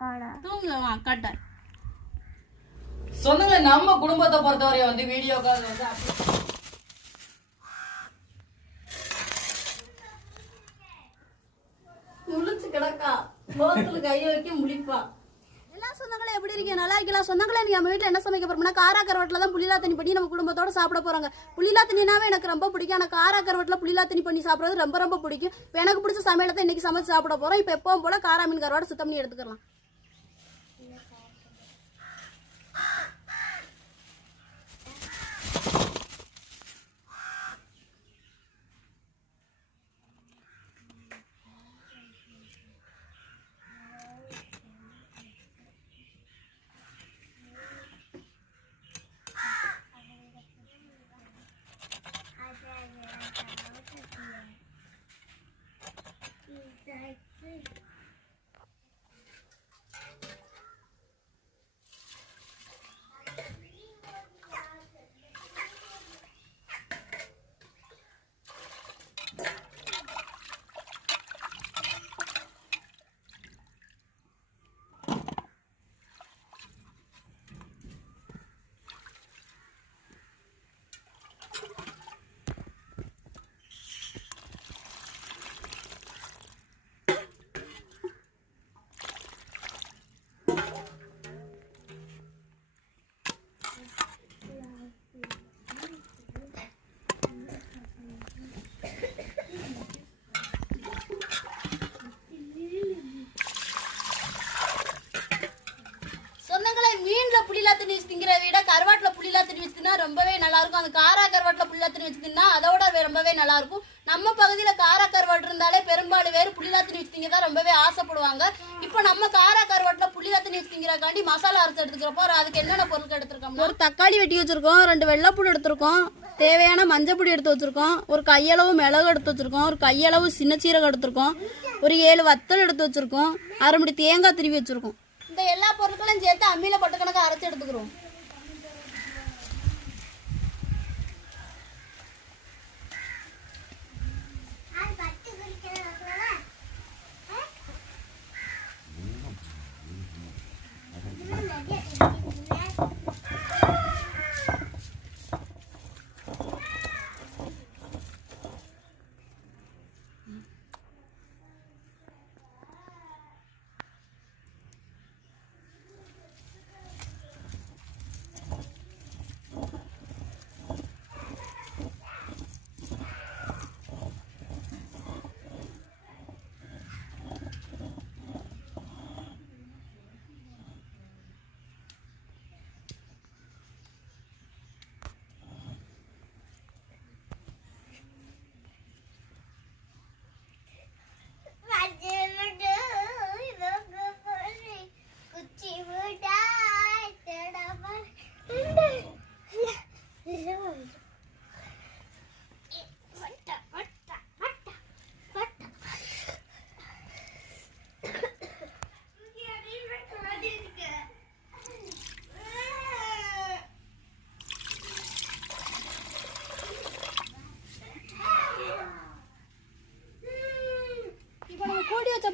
தூங்குவான் அக்காட்ட. சொந்தங்களே, நம்ம குடும்பத்தை பொறுத்தவரை வந்து வீடியோக்காக வந்து முழிச்சு கிடக்கா, சோத்துல கைய வைக்க முழிப்பா. எல்லா சொந்தங்களும் எப்படி இருக்கீங்க? நல்லா இருக்கலாம். சொந்தங்களே, நம்ம வீட்டுல என்ன சமைக்க போறோம்னா காரா கருவாட்டில தான் புளிலா தண்ணி பண்ணி நம்ம குடும்பத்தோட சாப்பிட போறாங்க. புளிலா தண்ணினாவே எனக்கு ரொம்ப பிடிக்கும். ஆனா காரா கருவாட்டில புளிலா தண்ணி பண்ணி சாப்பிடுறது ரொம்ப ரொம்ப பிடிக்கும். இப்போ எனக்கு பிடிச்ச சமையலை தான் இன்னைக்கு சமைச்சு சாப்பிட போறோம். இப்போ எப்பவும் போல காரா மீன் கருவாடு சுத்தம் பண்ணி எடுத்துக்கலாம். புளிலா தண்ணி வச்சு திங்கிற விட கருவாட்டில புளிலா தண்ணி வச்சு தின்னா ரொம்பவே நல்லா இருக்கும். அந்த காரா கருவாட்டில புளிலா தண்ணி வச்சு தின்னா அதோட ரொம்பவே நல்லா இருக்கும். நம்ம பகுதியில காரா கருவாட்டு இருந்தாலே பெரும்பாலும் வேறு புளிலா தண்ணி வச்சு திங்க தான் ரொம்பவே ஆசைப்படுவாங்க. இப்போ நம்ம காரா கருவாட்டில புளிலா தண்ணி வச்சு திங்கிறக்காண்டி மசாலா அரைச்சு எடுத்துக்கிறப்போ அதுக்கு என்னென்ன பொருட்கள் எடுத்துருக்கோம்? ஒரு தக்காளி வெட்டி வச்சிருக்கோம், 2 வெள்ளைப்பூடு எடுத்திருக்கோம், தேவையான மஞ்சள் பொடி எடுத்து வச்சிருக்கோம், ஒரு கையளவு மிளகு எடுத்து வச்சிருக்கோம், ஒரு கையளவு சின்ன சீரகம் எடுத்திருக்கோம், ஒரு 7 வத்தல் எடுத்து வச்சிருக்கோம், 1/2 முடி தேங்காய் திருவி வச்சிருக்கோம். இந்த எல்லா பொருட்களும் சேர்த்து அம்மியில பட்டு கணக்கு அரைச்சு எடுத்துக்கிறோம்.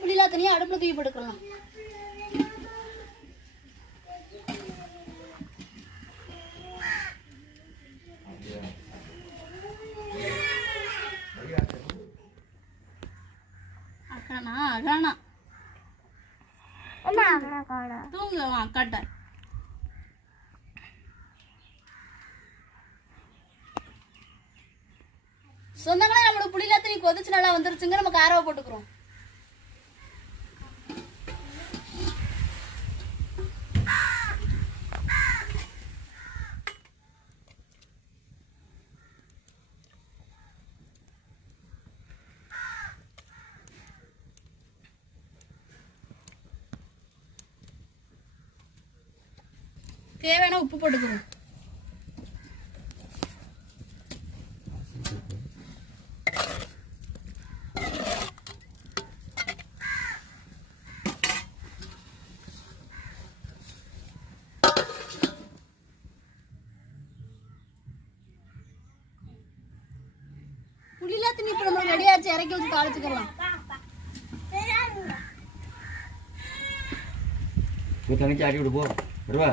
புளிலா தனியா அடுப்புல தூக்கி போட்டுக்கலாம். தூங்குவான் அக்காட்ட. சொந்தங்களே, நம்மளோட புளிலா தண்ணி கொதிச்சு நல்லா வந்துருச்சுங்க. நம்ம காரவை போட்டுக்கிறோம். தேவையான உப்பு போட்டுக்கணும். புளிலா தண்ணி இப்போ நம்ம ரெடியாச்சு, இறக்கி வச்சு தாளிச்சுக்கலாம். போய் தங்கச்சி ஆட்டி விட்டு போ வருவா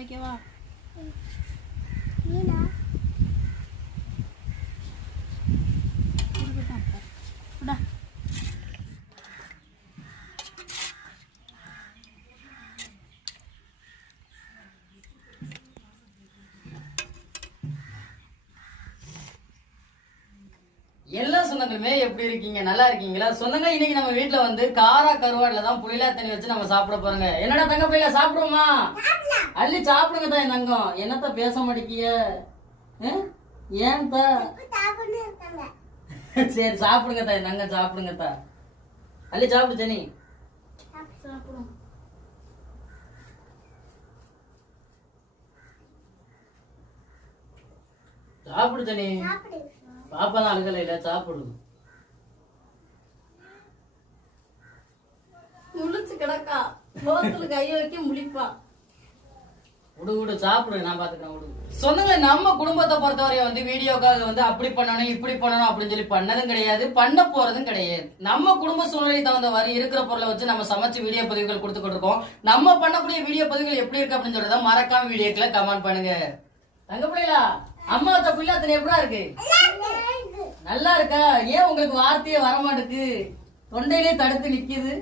ஓகேவா எல்லா சொந்தங்களுமே எப்படி இருக்கீங்க? நல்லா இருக்கீங்களா? சொந்தங்க, இன்னைக்கு நம்ம வீட்டுல வந்து காரா கருவாடுல தான் புளிலா தண்ணி வச்சு நம்ம சாப்பிட போறோங்க. என்னடா தங்க பிள்ளைல சாப்பிடுவோமா? அள்ளி சாப்பிடுங்க தான் என் தங்கம். என்னத்த பேச மாட்டேங்கிய? ஏன் தா? சரி சாப்பிடுங்க தான் என் தங்கம், சாப்பிடுங்க தா. அள்ளி சாப்பிடு ஜெனி. சாப்பிடு ஜெனி. பாப்பா தான் அழுகல இல்ல, சாப்பிடு. முழிச்சு கிடக்கா, சோத்துல கைய வைக்க முழிப்பா. விடு சாப்பிடு, நான் பாத்துக்கிறேன் விடு. சொந்தங்க, நம்ம குடும்பத்தை பொறுத்தவரை வந்து வீடியோக்காக வந்து அப்படி பண்ணணும் இப்படி பண்ணணும் அப்படின்னு சொல்லி பண்ணதும் கிடையாது, பண்ண போறதும் கிடையாது. நம்ம குடும்ப சூழ்நிலை தகுந்த வரி இருக்கிற பொருளை வச்சு நம்ம சமைச்சு வீடியோ பதிவுகள் கொடுத்துக்கிட்டு இருக்கோம். நம்ம பண்ணக்கூடிய வீடியோ பதிவுகள் எப்படி இருக்கு அப்படின்னு சொல்றத மறக்காம வீடியோக்குள்ள கமெண்ட் பண்ணுங்க. தங்க பிள்ளைகளா, அம்மா புள்ளா தண்ணி எப்படா இருக்கு? நல்லா இருக்கா? ஏன் உங்களுக்கு வார்த்தையே வரமாட்டுக்கு? தொண்டையிலே தடுத்து நிக்குது.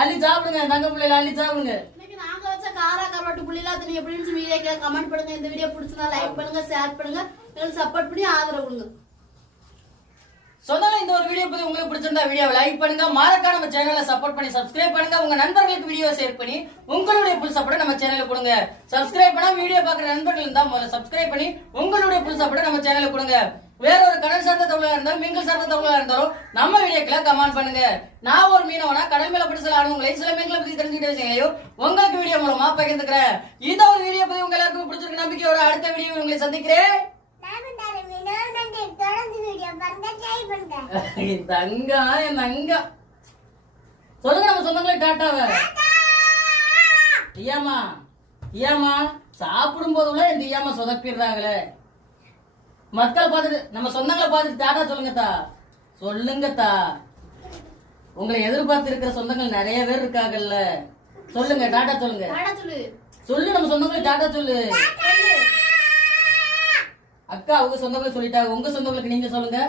அள்ளி சாப்பிடுங்க தங்க பிள்ளைல, அள்ளி சாப்பிடுங்க. நாங்க வச்ச காரா கருவாட்டு புளிலா தண்ணி எப்படின்னு வீடியோக்கு கமெண்ட் பண்ணுங்க. இந்த வீடியோ பிடிச்சா லைக் பண்ணுங்க, ஷேர் பண்ணுங்க, சப்போர்ட் பண்ணி ஆதரவு கொடுங்க. சொந்தங்களே, இந்த ஒரு வீடியோ பத்தி உங்களுக்கு பிடிச்சிருந்தா வீடியோவை லைக் பண்ணுங்க, மறக்காம நம்ம சேனலை சப்போர்ட் பண்ணி சப்ஸ்கிரைப் பண்ணுங்க. உங்க நண்பர்களுக்கு வீடியோ ஷேர் பண்ணி உங்களுடைய புல் சப்போர்ட் நம்ம சேனலுக்கு கொடுங்க. சப்ஸ்கிரைப் பண்ணா வீடியோ பாக்குற நண்பர்கள் இருந்தா முதல்ல சப்ஸ்கிரைப் பண்ணி உங்களுடைய புல் சப்போர்ட் நம்ம சேனலுக்கு கொடுங்க. வேற ஒரு கடல் சார்ந்த தகவலா இருந்தாலும் மீன்கள் சார்ந்த தகவலா இருந்தாலும் நம்ம வீடியோக்குள்ள கமெண்ட் பண்ணுங்க. நான் ஒரு மீனவனா கடல் மேல படி சில அனுபவங்களை சில மீன்களை பத்தி தெரிஞ்சுக்கிட்ட விஷயங்களையும் உங்களுக்கு வீடியோ மூலமா பகிர்ந்துக்கிறேன். இந்த ஒரு வீடியோ பத்தி உங்க எல்லாருக்கும் பிடிச்சிருக்கு நம்பிக்கையோட அடுத்த வீடியோ உங்களை சந்திக்கிறேன். சொல்லுங்க நம்ம சொந்தங்களே டாட்டாவ. ஐயாமா ஐயாமா சாப்பிடும் போதுல இந்த ஐயாமா சொதப்பிடுறாங்களே. மக்களை பார்த்துட்டு நம்ம சொந்தங்களை பார்த்துட்டு டாட்டா சொல்லுங்க தா. சொல்லுங்க தா. உங்களை எதிர்பார்த்து இருக்கிற சொந்தங்கள் நிறைய பேர் இருக்காங்கல்ல. சொல்லுங்க டாட்டா சொல்லுங்க. சொல்லு நம்ம சொந்தங்களை டாட்டா சொல்லு. அக்கா உங்க சொந்தங்களை சொல்லிட்டாங்க, உங்க சொந்தங்களுக்கு நீங்க சொல்லுங்க.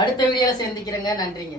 அடுத்த வீடியோல சேர்ந்துக்கிறேங்க. நன்றிங்க.